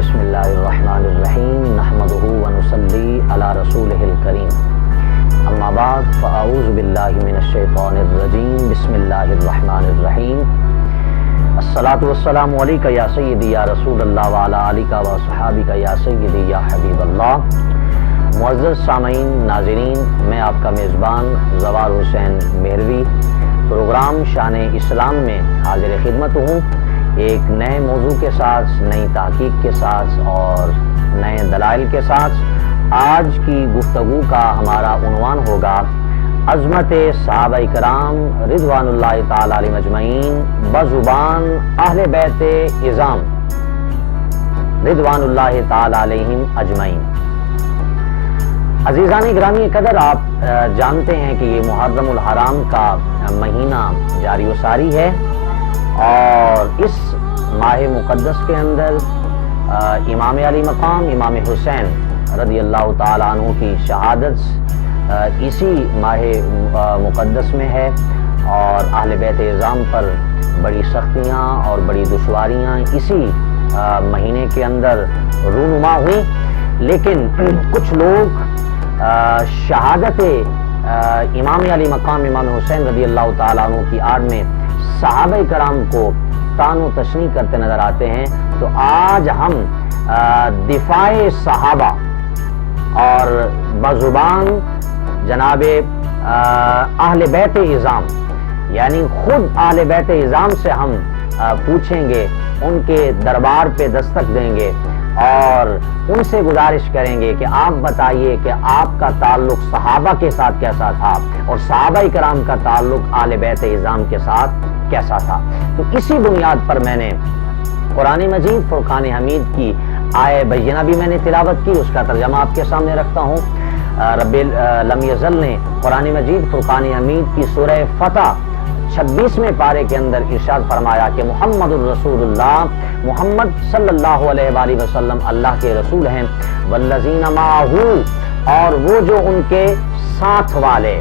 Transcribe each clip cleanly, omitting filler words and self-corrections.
بسم اللہ الرحمن الرحیم نحمدہ ونصلی علی رسولہ الکریم اما بعد فاعوذ باللہ من الشیطان الرجیم بسم اللہ الرحمن الرحیم الصلاۃ والسلام علیک یا سیدی یا رسول اللہ وعلی آلک و صحابک یا سیدی یا حبیب اللہ۔ معزز سامعین ناظرین، میں آپ کا میزبان زوار حسین مہروی پروگرام شان اسلام میں حاضر خدمت ہوں، ایک نئے موضوع کے ساتھ، نئی تحقیق کے ساتھ اور نئے دلائل کے ساتھ۔ آج کی گفتگو کا ہمارا عنوان ہوگا عظمت صحابہ کرام رضوان اللہ تعالی علیہم اجمعین بزبان اہل بیت اعظام رضوان اللہ تعالی علیہم اجمعین۔ عزیزان گرامی قدر، آپ جانتے ہیں کہ یہ محرم الحرام کا مہینہ جاری و ساری ہے، اور اس ماہ مقدس کے اندر امام علی مقام امام حسین رضی اللہ تعالیٰ عنہ کی شہادت اسی ماہ مقدس میں ہے، اور اہل بیت اعظام پر بڑی سختیاں اور بڑی دشواریاں اسی مہینے کے اندر رونما ہوئی۔ لیکن کچھ لوگ شہادت امام علی مقام امام حسین رضی اللہ تعالیٰ عنہ کی آڑ میں صحابہ کرام کو طعن و تشنیع کرتے نظر آتے ہیں۔ تو آج ہم دفاع صحابہ اور بزبان جناب اہل بیت اعظام، یعنی خود اہل بیت اعظام سے ہم پوچھیں گے، ان کے دربار پہ دستک دیں گے اور ان سے گزارش کریں گے کہ آپ بتائیے کہ آپ کا تعلق صحابہ کے ساتھ کیسا تھا اور صحابہ کرام کا تعلق اہل بیت اعظام کے ساتھ کیسا تھا۔ تو اسی بنیاد پر میں نے قرآن مجید فرقان حمید کی آیہ بینہ بھی میں نے تلاوت کی، اس کا ترجمہ آپ کے سامنے رکھتا ہوں۔ رب لم یزل نے قرآن مجید فرقان حمید کی سورہ فتح 26ویں پارے کے اندر ارشاد فرمایا کہ محمد الرسول اللہ، محمد صلی اللہ علیہ وآلہ وسلم اللہ کے رسول ہیں، والذین معہ، اور وہ جو ان کے ساتھ والے،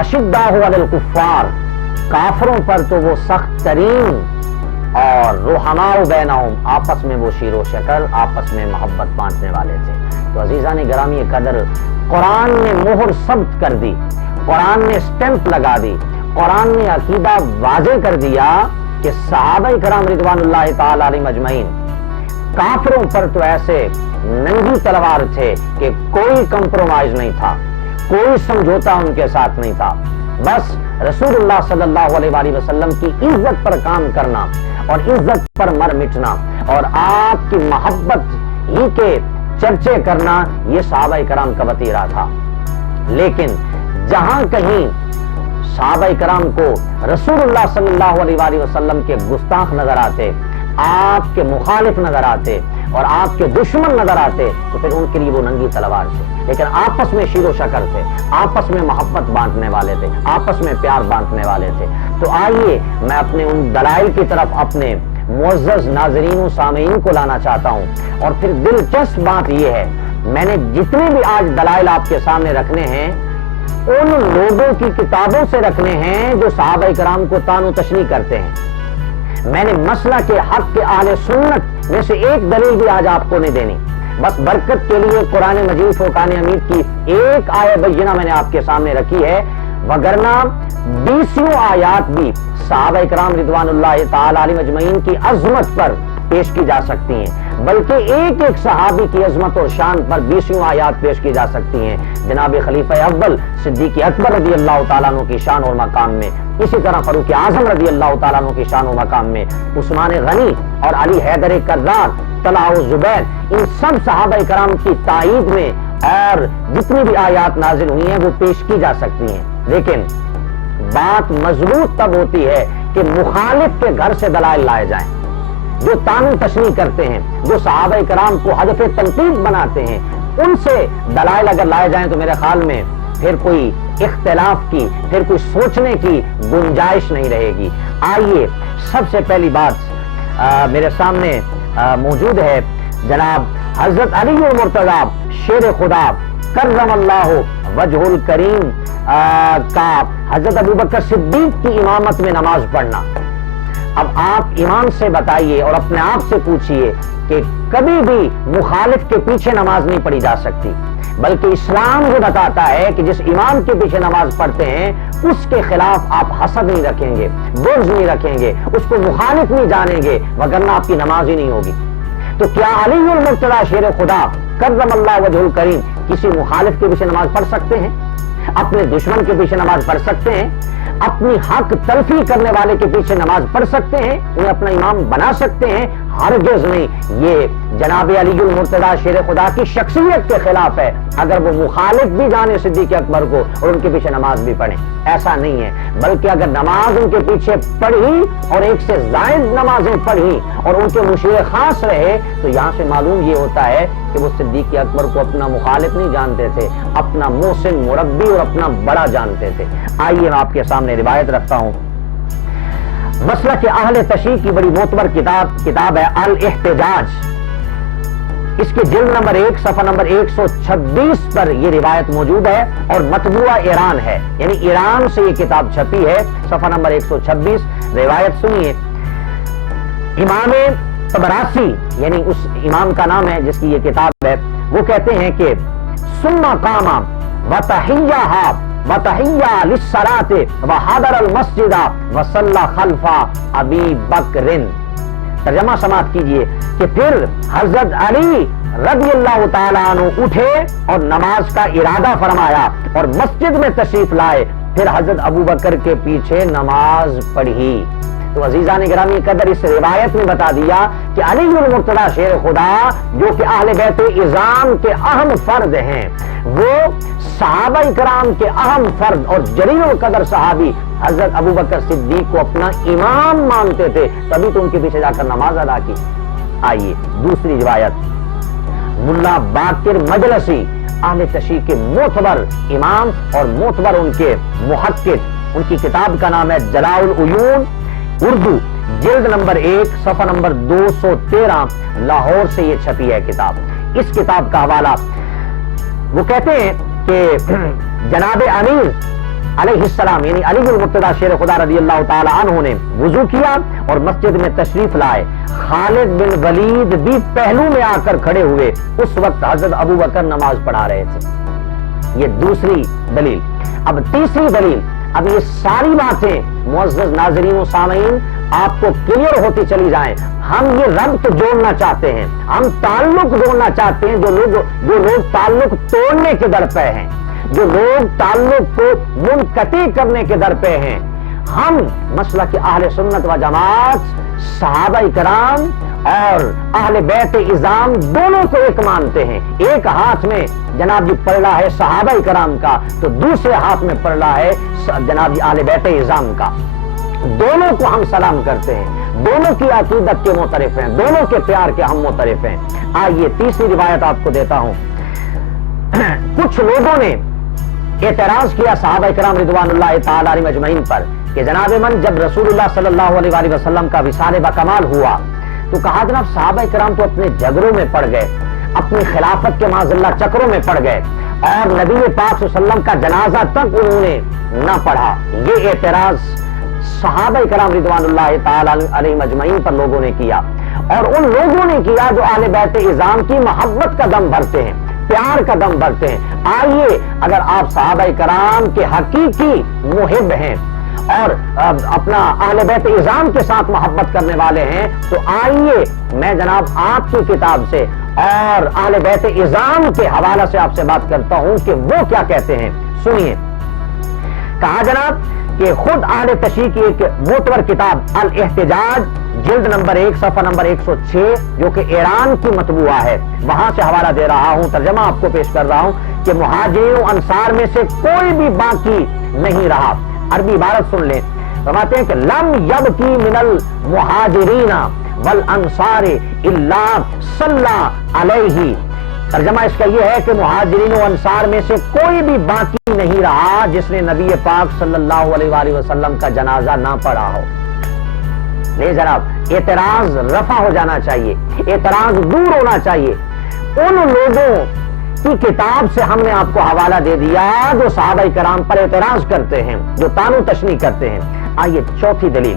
اشداء علی الکفار، کافروں پر تو وہ سخت ترین، اور رحماء بینہم، آپس میں وہ شیر و شکر، آپس میں محبت بانٹنے والے تھے۔ تو عزیزان گرامی قدر، قرآن نے مہر ثبت کر دی، قرآن نے سٹیمپ لگا دی، قرآن نے عقیدہ واضح کر دیا کہ صحابہ کرام رضوان اللہ تعالی علیہم اجمعین کافروں پر تو ایسے ننگی تلوار تھے کہ کوئی کمپرومائز نہیں تھا، کوئی سمجھوتا ان کے ساتھ نہیں تھا۔ بس رسول اللہ صلی اللہ علیہ وآلہ وسلم کی عزت پر کام کرنا اور عزت پر مر مٹنا اور آپ کی محبت ہی کے چرچے کرنا، یہ صحابہ کرام کا وتیرہ تھا۔ لیکن جہاں کہیں صحابہ کرام کو رسول اللہ صلی اللہ علیہ وآلہ وسلم کے گستاخ نظر آتے، آپ کے مخالف نظر آتے اور آپ کے دشمن نظر آتے، تو پھر ان کے لیے وہ ننگی تلوار تھے۔ لیکن آپس میں شیر و شکر تھے، آپس میں محبت بانٹنے والے تھے، آپس میں پیار بانٹنے والے تھے۔ تو آئیے میں اپنے ان دلائل کی طرف اپنے معزز ناظرین و سامعین کو لانا چاہتا ہوں۔ اور پھر دلچسپ بات یہ ہے، میں نے جتنے بھی آج دلائل آپ کے سامنے رکھنے ہیں، ان لوگوں کی کتابوں سے رکھنے ہیں جو صحابہ کرام کو طعن و تشنیع کرتے ہیں۔ میں نے مسئلہ کے حق کے اہل سنت میں سے ایک دلیل بھی آج آپ کو نہیں دینی، بس برکت کے لیے قرآن مجید فرقان حمید کی ایک آیہ بینہ میں نے آپ کے سامنے رکھی ہے، وگرنہ 20 آیات بھی صحابہ کرام رضوان اللہ تعالی علیہم اجمعین کی عظمت پر پیش کی جا سکتی ہیں، بلکہ ایک ایک صحابی کی عظمت اور شان پر 20 آیات پیش کی جا سکتی ہیں۔ جناب خلیفہ اول صدیق اکبر رضی اللہ تعالیٰ عنہ کی شان اور مقام میں، اسی طرح فاروق اعظم رضی اللہ تعالیٰ عنہ کی شان و مقام میں، عثمان غنی اور علی حیدر کرار، طلحہ و زبیر، ان سب صحابہ کرام کی تائید میں اور جتنی بھی آیات نازل ہوئی ہیں وہ پیش کی جا سکتی ہیں۔ لیکن بات مضبوط تب ہوتی ہے کہ مخالف کے گھر سے دلائل لائے جائیں، جو طعن و تشنیع کرتے ہیں، جو صحابہ کرام کو ہدف تنقید بناتے ہیں، ان سے دلائل اگر لائے جائیں تو میرے خیال میں پھر کوئی اختلاف کی، پھر کوئی سوچنے کی گنجائش نہیں رہے گی۔ آئیے سب سے پہلی بات میرے سامنے موجود ہے جناب حضرت علی المرتضیٰ شیر خدا کرم اللہ وجہ الکریم کا حضرت ابوبکر صدیق کی امامت میں نماز پڑھنا۔ اب آپ امام سے بتائیے اور اپنے آپ سے پوچھئے کہ کبھی بھی مخالف کے پیچھے نماز نہیں پڑھی جا سکتی، بلکہ اسلام یہ بتاتا ہے کہ جس امام کے پیچھے نماز پڑھتے ہیں اس کے خلاف آپ حسد نہیں رکھیں گے، بغض نہیں رکھیں گے، اس کو مخالف نہیں جانیں گے، وگرنہ آپ کی نماز ہی نہیں ہوگی۔ تو کیا علی المرتضی شیر خدا کرم اللہ وجہ الکریم کسی مخالف کے پیچھے نماز پڑھ سکتے ہیں؟ اپنے دشمن کے پیچھے نماز پڑھ سکتے ہیں؟ اپنی حق تلفی کرنے والے کے پیچھے نماز پڑھ سکتے ہیں؟ انہیں اپنا امام بنا سکتے ہیں؟ ہرگز نہیں۔ یہ جناب علی المرتضی شیر خدا کی شخصیت کے خلاف ہے اگر وہ مخالف بھی جانے صدیق اکبر کو اور ان کے پیچھے نماز بھی پڑھیں۔ ایسا نہیں ہے، بلکہ اگر نماز ان کے پیچھے پڑھی اور ایک سے زائد نمازیں پڑھی اور ان کے مشیر خاص رہے تو یہاں سے معلوم یہ ہوتا ہے کہ وہ صدیق اکبر کو اپنا مخالف نہیں جانتے تھے، اپنا محسن مربی اور اپنا بڑا جانتے تھے۔ آئیے میں آپ کے سامنے روایت رکھتا ہوں۔ مسلک اہل تشیع کی بڑی معتبر کتاب ہے الاحتجاج، اس کے جلد نمبر 1 صفحہ نمبر 126 پر یہ روایت موجود ہے اور مطبوعہ ایران ہے، یعنی ایران سے یہ کتاب چھپی ہے۔ صفحہ نمبر 126 روایت سنیے۔ امام طبراسی، یعنی اس امام کا نام ہے جس کی یہ کتاب ہے، وہ کہتے ہیں کہ ثم قام وتحیّا للصلاۃ وحضر المسجد وصلی خلف ابی بکر۔ ترجمہ سماعت کیجئے کہ پھر حضرت علی رضی اللہ تعالیٰ عنہ اٹھے اور نماز کا ارادہ فرمایا اور مسجد میں تشریف لائے، پھر حضرت ابو بکر کے پیچھے نماز پڑھی۔ تو عزیزان گرامی قدر اس روایت میں بتا دیا کہ علی المرتضی شیر خدا جو کہ اہل بیت اعظام کے اہم فرد ہیں، وہ صحابہ کرام کے اہم فرد اور جلیل القدر صحابی حضرت ابو بکر صدیق کو اپنا امام مانتے تھے، تبھی تو ان کے پیچھے جا کر نماز ادا کی۔ آئیے دوسری روایت، ملا باقر مجلسی اہل تشیع کے معتبر امام اور معتبر ان کے محقق، ان کی کتاب کا نام ہے جلاء العیون، اردو، جلد نمبر 1 صفحہ نمبر 213، لاہور سے یہ چھپی ہے کتاب۔ اس کتاب کا حوالہ وہ کہتے ہیں کہ جناب امیر علیہ السلام یعنی علی المرتضی شیر خدا رضی اللہ تعالی عنہ نے وضو کیا اور مسجد میں تشریف لائے۔ خالد بن ولید بھی پہلو میں آ کر کھڑے ہوئے، اس وقت حضرت ابو بکر نماز پڑھا رہے تھے۔ یہ دوسری دلیل۔ اب تیسری دلیل، اب یہ ساری باتیں معزز ناظرین و سامعین آپ کو کلیئر ہوتی چلی جائیں۔ ہم یہ ربط جوڑنا چاہتے ہیں، ہم تعلق جوڑنا چاہتے ہیں، جو لوگ تعلق توڑنے کے در پہ ہیں، جو لوگ تعلق کو منقطع کرنے کے در پہ ہیں۔ ہم مسلک اہل سنت و جماعت صحابہ کرام اور اہل بیت اعظام دونوں کو ایک مانتے ہیں۔ ایک ہاتھ میں جناب جی پلڑا ہے صحابہ کرام کا تو دوسرے ہاتھ میں پلڑا ہے جناب جی اہل بیت اعظام کا۔ دونوں کو ہم سلام کرتے ہیں، دونوں کی عقیدت کے معترف ہیں، دونوں کے پیار کے ہم معترف ہیں۔ آئیے تیسری روایت آپ کو دیتا ہوں۔ کچھ لوگوں نے اعتراض کیا صحابہ کرام رضوان اللہ تعالی علیہم اجمعین پر کہ جناب من جب رسول اللہ صلی اللہ علیہ وآلہ وسلم کا وصال بکمال ہوا تو کہا جناب صحابہ کرام تو اپنے جھگڑوں میں پڑ گئے، اپنی خلافت کے معاذ اللہ چکروں میں پڑ گئے اور نبی پاک صلی اللہ علیہ وسلم کا جنازہ تک انہوں نے نہ پڑھا۔ یہ اعتراض صحابہ کرام رضوان اللہ تعالی علیہم اجمعین پر لوگوں نے کیا، اور ان لوگوں نے کیا جو اہل بیت اعظام کی محبت کا دم بھرتے ہیں، پیار کا دم بھرتے ہیں۔ آئیے اگر آپ صحابہ کرام کے حقیقی محب ہیں اور اپنا اہل بیت اعظام کے ساتھ محبت کرنے والے ہیں تو آئیے میں جناب آپ کی کتاب سے اور اہل بیت اعظام کے حوالہ سے آپ سے بات کرتا ہوں کہ وہ کیا کہتے ہیں۔ سنیے، کہا جناب کہ خود اہل تشیع کی ایک معتبر کتاب الاحتجاج جلد نمبر 1 صفحہ نمبر 106 جو کہ ایران کی مطبوعہ ہے، وہاں سے حوالہ دے رہا ہوں، ترجمہ آپ کو پیش کر رہا ہوں کہ مہاجرین و انصار میں سے کوئی بھی باقی نہیں رہا۔ عربی عبارت سن لیں، فرماتے ہیں کہ لم یبکی من المہاجرین والانصار الا صلی علیہ۔ ترجمہ اس کا یہ ہے کہ مہاجرین و انصار میں سے کوئی بھی باقی نہیں رہا جس نے نبی پاک صلی اللہ علیہ وآلہ وسلم کا جنازہ نہ پڑھا ہو۔ نہیں جناب، اعتراض رفع ہو جانا چاہیے، اعتراض دور ہونا چاہیے۔ ان لوگوں کی کتاب سے ہم نے آپ کو حوالہ دے دیا جو صحابہ کرام پر اعتراض کرتے ہیں، جو طعن و تشنیع کرتے ہیں۔ آئیے چوتھی دلیل،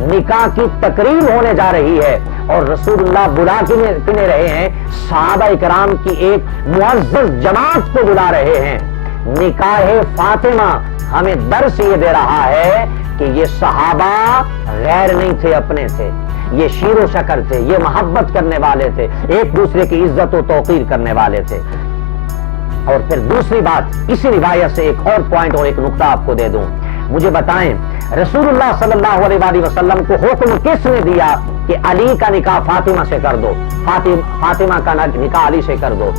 نکاح کی تقریب ہونے جا رہی ہے اور رسول اللہ بلا کنے رہے ہیں، صحابہ کرام کی ایک معزز جماعت کو بلا رہے ہیں۔ نکاح فاطمہ ہمیں درس یہ دے رہا ہے کہ یہ صحابہ غیر نہیں تھے، اپنے تھے، یہ شیر و شکر تھے، یہ محبت کرنے والے تھے، ایک دوسرے کی عزت و توقیر کرنے والے تھے۔ اور پھر دوسری بات، اسی روایت سے ایک اور پوائنٹ اور ایک نقطہ آپ کو دے دوں، مجھے بتائیں رسول اللہ صلی اللہ علیہ وآلہ وسلم کو حکم کس نے دیا کہ علی کا نکاح فاطمہ سے کر دو، فاطمہ کا نکاح علی سے کر دو؟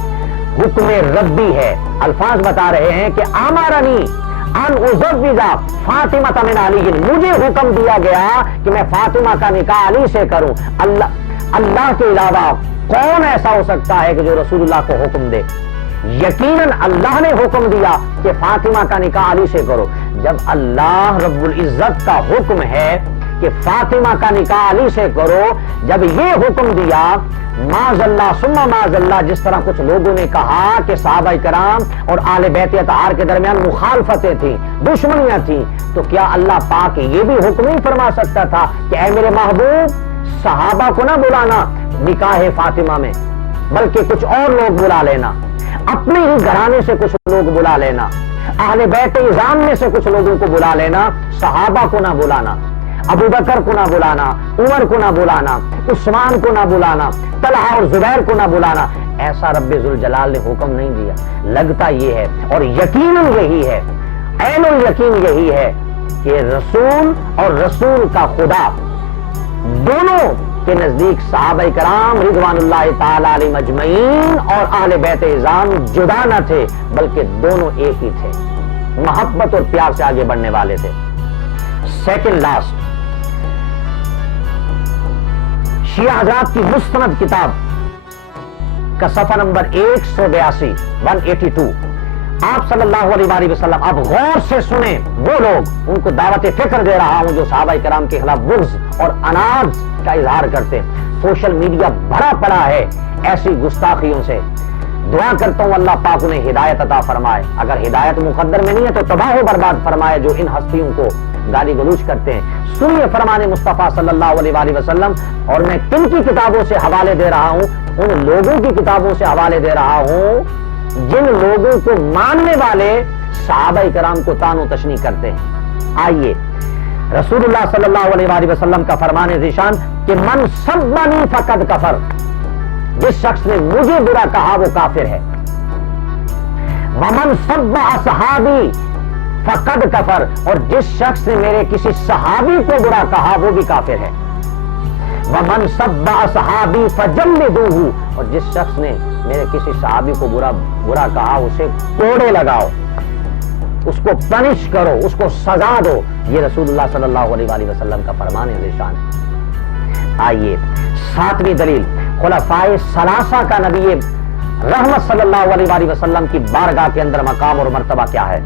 حکم ربی ہے، الفاظ بتا رہے ہیں کہ امرنی ان ازوج فاطمہ من علی، مجھے حکم دیا گیا کہ میں فاطمہ کا نکاح علی سے کروں۔ اللہ کے علاوہ کون ایسا ہو سکتا ہے کہ جو رسول اللہ کو حکم دے؟ یقیناً اللہ نے حکم دیا کہ فاطمہ کا نکاح علی سے کرو۔ جب اللہ رب العزت کا حکم ہے کہ فاطمہ کا نکاح علی سے کرو، جب یہ حکم دیا، معاذ اللہ ثم معاذ اللہ، جس طرح کچھ لوگوں نے کہا کہ صحابہ کرام اور آل بیت اطہار کے درمیان مخالفتیں تھیں، دشمنیاں تھیں، تو کیا اللہ پاک یہ بھی حکم نہیں فرما سکتا تھا کہ اے میرے محبوب صحابہ کو نہ بلانا نکاح فاطمہ میں، بلکہ کچھ اور لوگ بلا لینا، اپنے ہی گھرانے سے کچھ لوگ بلا لینا، اہل بیت اعظام میں سے کچھ لوگوں کو بلا لینا، صحابہ کو نہ بلانا، ابو بکر کو نہ بلانا، عمر کو نہ بلانا، عثمان کو نہ بلانا، طلحہ اور زبیر کو نہ بلانا؟ ایسا رب ذوالجلال نے حکم نہیں دیا۔ لگتا یہ ہے اور یقیناً یہی ہے، عین الیقین یہی ہے کہ رسول اور رسول کا خدا دونوں کے نزدیک صحابہ کرام رضوان اللہ تعالی علیہم اجمعین اور اہل بیت اعظام جدا نہ تھے، بلکہ دونوں ایک ہی تھے، محبت اور پیار سے آگے بڑھنے والے تھے۔ سیکنڈ لاسٹ، شیعہ حضرات کی مستند کتاب کا صفحہ نمبر 182 آپ صلی اللہ علیہ وآلہ وسلم، اب غور سے سنیں، وہ لوگ، ان کو دعوت فکر دے رہا ہوں جو صحابہ کرام کے خلاف بغض اور اناج کا اظہار کرتے ہیں۔ سوشل میڈیا بھرا پڑا ہے ایسی گستاخیوں سے۔ دعا کرتا ہوں اللہ پاک انہیں ہدایت عطا فرمائے، اگر ہدایت مقدر میں نہیں ہے تو تباہ و برباد فرمائے جو ان ہستیوں کو گالی گلوچ کرتے ہیں۔ سنیے فرمان مصطفیٰ صلی اللہ علیہ وآلہ وسلم، اور میں کن کی کتابوں سے حوالے دے رہا ہوں؟ ان لوگوں کی کتابوں سے حوالے دے رہا ہوں جن لوگوں کو ماننے والے صحابہ کرام کو طعن و تشنیع کرتے ہیں۔ آئیے رسول اللہ صلی اللہ علیہ وآلہ وسلم کا فرمان ذیشان کہ من سبنی فقد کفر، جس شخص نے مجھے برا کہا وہ کافر ہے۔ ومن سب اصحابی فقد کفر، اور جس شخص نے میرے کسی صحابی کو برا کہا وہ بھی کافر ہے۔ ومن سب اصحابی فجلدوہ، اور جس شخص نے میرے کسی صحابی کو برا کہا اسے کوڑے لگاؤ، اس کو پنش کرو، اس کو سزا دو۔ یہ رسول اللہ صلی اللہ علیہ وآلہ وسلم کا فرمان ذیشان ہے۔ آئیے ساتویں دلیل، خلفائے ثلاثہ کا نبی رحمت صلی اللہ علیہ وآلہ وسلم کی بارگاہ کے اندر مقام اور مرتبہ کیا ہے؟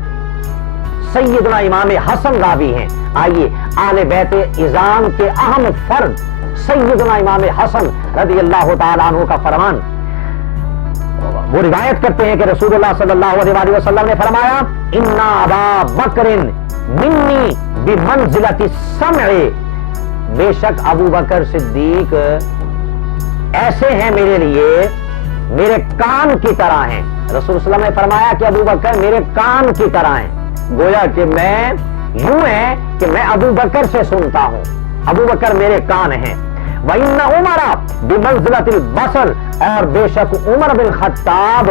سیدنا امام حسن راوی ہیں۔ آئیے اہل بیت اعظام کے اہم فرد سیدنا امام حسن رضی اللہ تعالی عنہ کا فرمان، وہ روایت کرتے ہیں کہ رسول اللہ صلی اللہ علیہ وآلہ وسلم نے فرمایا ان ابا بکر منی بمنزلۃ السمع، بے شک ابو بکر صدیق ایسے ہیں میرے لیے، میرے کان کی طرح ہیں۔ رسول صلی اللہ علیہ وسلم نے فرمایا کہ ابو بکر میرے کان کی طرح ہیں، گویا کہ میں یوں ہے کہ میں ابو بکر سے سنتا ہوں، ابو بکر میرے کان ہیں۔ وَإِنَّ عُمَرَ بِمَنزِلَةِ الْبَصَرِ، اور بے شک عمر بن خطاب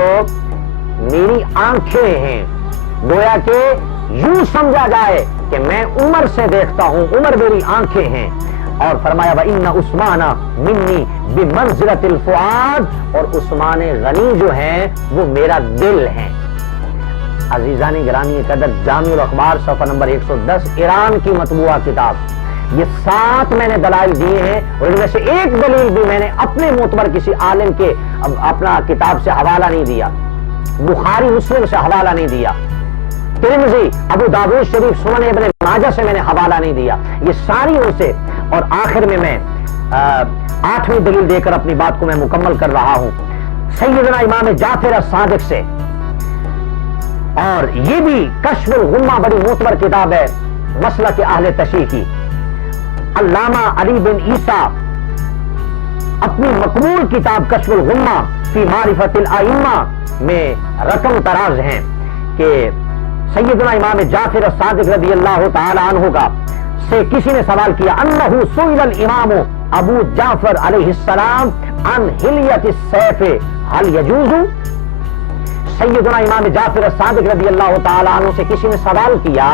میری آنکھیں ہیں، گویا کہ یوں سمجھا جائے کہ میں عمر سے دیکھتا ہوں، عمر میری آنکھیں ہیں۔ اور فرمایا وَإِنَّ عُثْمَانَ مِنِّي بِمَنزِلَةِ الْفُؤَادِ، اور عثمان غنی جو ہیں وہ میرا دل ہیں۔ عزیزان گرامی قدر، جامع الاخبار صفحہ نمبر 110، ایران کی مطبوعہ کتاب۔ یہ 7 میں نے دلائل دیے ہیں، اور ان میں سے ایک دلیل بھی میں نے اپنے معتبر کسی عالم کے اپنا کتاب سے حوالہ نہیں دیا، بخاری مسلم سے حوالہ نہیں دیا، ترمذی ابو داؤد شریف سنن ابن ماجہ سے میں نے حوالہ نہیں دیا، یہ ساری ان سے۔ اور آخر میں 8ویں دلیل دے کر اپنی بات کو میں مکمل کر رہا ہوں، سیدنا امام جعفر الصادق سے، اور یہ بھی کشف الغمہ بڑی معتبر کتاب ہے مسلک اہل تشیع کی۔ علامہ علی بن عیسیٰ اپنی مقبول کتاب کشف الغمہ فی معرفت الائمہ میں رقم تراز ہیں کہ سیدنا امام جعفر الصادق رضی اللہ تعالی عنہ کا سے کسی نے سوال کیا انہو سئل الامام ابو جعفر علیہ السلام عن حلیت السیف هل یجوز؟ سیدنا امام جعفر الصادق رضی اللہ تعالی عنہ سے کسی نے سوال کیا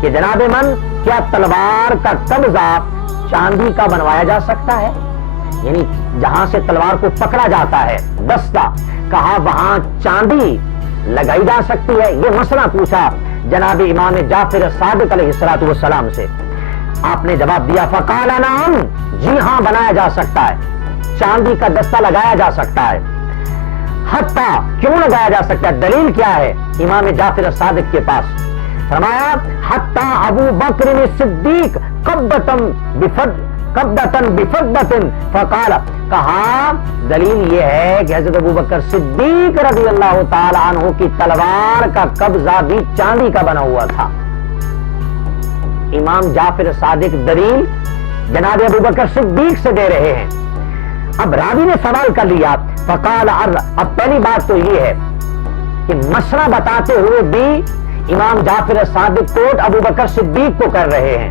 کہ جناب من کیا تلوار کا قبضہ چاندی کا بنوایا جا سکتا ہے؟ یعنی جہاں سے تلوار کو پکڑا جاتا ہے دستہ، کہا وہاں چاندی لگائی جا سکتی ہے؟ یہ مسئلہ پوچھا جناب امام جعفر الصادق علیہ السلام سے. آپ نے جواب دیا فقال نعم، جی ہاں بنایا جا سکتا ہے، چاندی کا دستہ لگایا جا سکتا ہے. حتی کیوں لگایا جا سکتا ہے؟ دلیل کیا ہے امام جعفر الصادق کے پاس؟ فرمایا حتی ابو بکر صدیق قبضتن بفضتن فقال، کہا دلیل یہ ہے کہ حضرت ابو بکر صدیق رضی اللہ تعالی عنہ کی تلوار کا قبضہ بھی چاندی کا بنا ہوا تھا. امام جعفر صادق دلیل جناب ابو بکر صدیق سے دے رہے ہیں. اب راوی نے سوال کر لیا فقال، اب پہلی بات تو یہ ہے کہ مسئلہ بتاتے ہوئے بھی امام جعفر صادق کوٹ ابو بکر صدیق کو کر رہے ہیں.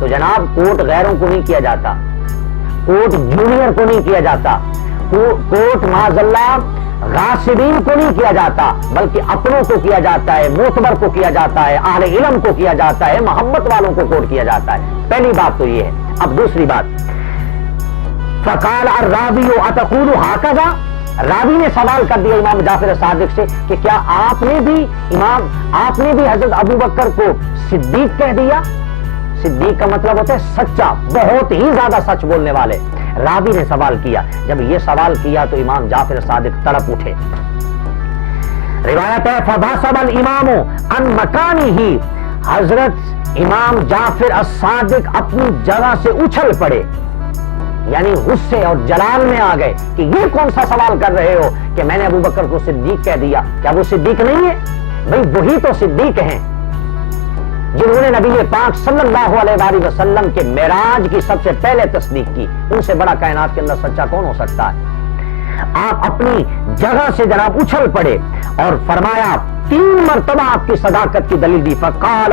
تو جناب کوٹ غیروں کو نہیں کیا جاتا، کوٹ جونیئر کو نہیں کیا جاتا، کوٹ معاذ اللہ غاصبین کو نہیں کیا جاتا، بلکہ اپنوں کو کیا جاتا ہے، معتبر کو کیا جاتا ہے، اہل علم کو کیا جاتا ہے، محبت والوں کو کوٹ کیا جاتا ہے. پہلی بات تو یہ ہے. اب دوسری بات، فقال الراوی اتقول ہکذا، راوی نے سوال کر دیا امام جعفر صادق سے کہ کیا آپ نے بھی حضرت ابو بکر کو صدیق کہہ دیا؟ صدیق کا مطلب ہوتا ہے سچا، بہت ہی زیادہ سچ بولنے والے. راوی نے سوال کیا. جب یہ سوال کیا تو امام جعفر صادق تڑپ اٹھے. روایت ہے فباسب الامام عن مکانہ، حضرت امام جعفر الصادق اپنی جگہ سے اچھل پڑے، یعنی غصے اور جلال میں آ گئے کہ یہ کون سا سوال کر رہے ہو کہ میں نے ابو بکر کو صدیق کہہ دیا؟ کیا وہ صدیق نہیں ہے؟ بھئی وہی تو صدیق ہیں جنہوں نے نبی پاک صلی اللہ علیہ وآلہ وسلم کے معراج کی سب سے پہلے تصدیق کی. ان سے بڑا کائنات کے اندر سچا کون ہو سکتا ہے؟ آپ اپنی جگہ سے جناب اچھل پڑے اور فرمایا 3 مرتبہ آپ کی صداقت کی دلیل دی. فقال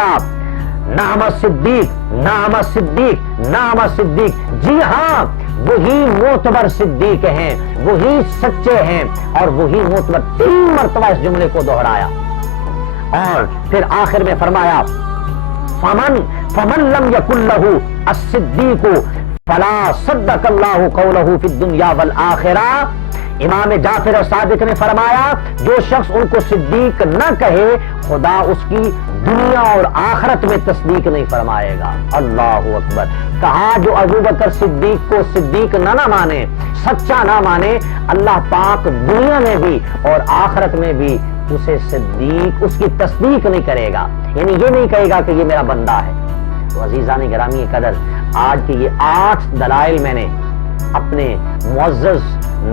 نعم الصدیق، نعم الصدیق، نعم الصدیق، جی ہاں وہی معتبر صدیق ہیں، وہی سچے ہیں اور وہی معتبر. 3 مرتبہ اس جملے کو دہرایا اور پھر آخر میں فرمایا فمن لم یکن لہ الصدیق فلا صدق اللہ قولہ فی الدنیا والآخرہ. امام جعفر صادق نے فرمایا جو شخص ان کو صدیق نہ کہے خدا اس کی دنیا اور آخرت میں تصدیق نہیں فرمائے گا. اللہ اکبر. کہا جو ابو بکر صدیق کو صدیق نہ مانے، سچا نہ مانے، اللہ پاک دنیا میں بھی اور آخرت میں بھی اسے صدیق، اس کی تصدیق نہیں کرے گا، یعنی یہ نہیں کہے گا کہ یہ میرا بندہ ہے. تو عزیزان گرامی قدر، آج کے یہ 8 دلائل میں نے اپنے معزز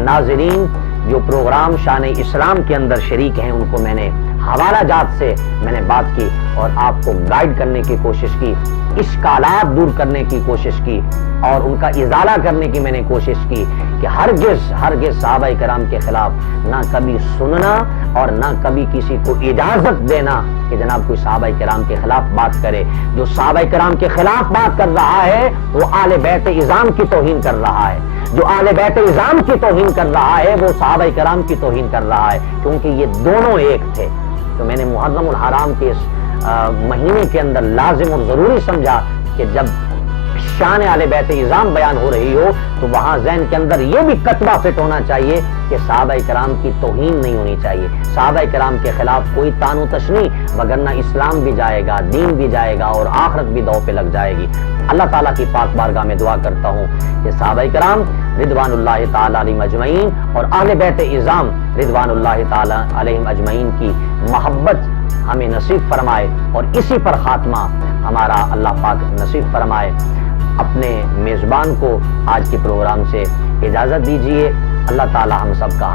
ناظرین جو پروگرام شان اسلام کے اندر شریک ہیں ان کو میں نے حوالہ جات سے میں نے بات کی اور آپ کو گائیڈ کرنے کی کوشش کی، اشکالات دور کرنے کی کوشش کی اور ان کا ازالہ کرنے کی میں نے کوشش کی کہ ہرگز صحابہ کرام کے خلاف نہ کبھی سننا اور نہ کبھی کسی کو اجازت دینا کہ جناب کوئی صحابہ کرام کے خلاف بات کرے. جو صحابہ کرام کے خلاف بات کر رہا ہے وہ آل بیت اعظام کی توہین کر رہا ہے، جو آل بیت اعظام کی توہین کر رہا ہے وہ صحابہ کرام کی توہین کر رہا ہے، کیونکہ یہ دونوں ایک تھے. تو میں نے محرم الحرام کے اس مہینے کے اندر لازم اور ضروری سمجھا کہ جب شان آل بیت اعظام بیان ہو رہی ہو تو وہاں ذہن کے اندر یہ بھی کتبہ فٹ ہونا چاہیے کہ صحابہ کرام کی توہین نہیں ہونی چاہیے، صحابہ کرام کے خلاف کوئی تان و تشنیع، وگرنہ اسلام بھی جائے گا، دین بھی جائے گا اور آخرت بھی داؤ پہ لگ جائے گی. اللہ تعالیٰ کی پاک بارگاہ میں دعا کرتا ہوں کہ صحابہ کرام رضوان اللہ تعالیٰ علیہم اجمعین اور اہل بیت اعظام رضوان اللہ تعالیٰ علیہم اجمعین کی محبت ہمیں نصیب فرمائے اور اسی پر خاتمہ ہمارا اللہ پاک نصیب فرمائے. اپنے میزبان کو آج کے پروگرام سے اجازت دیجیے. اللہ تعالی ہم سب کا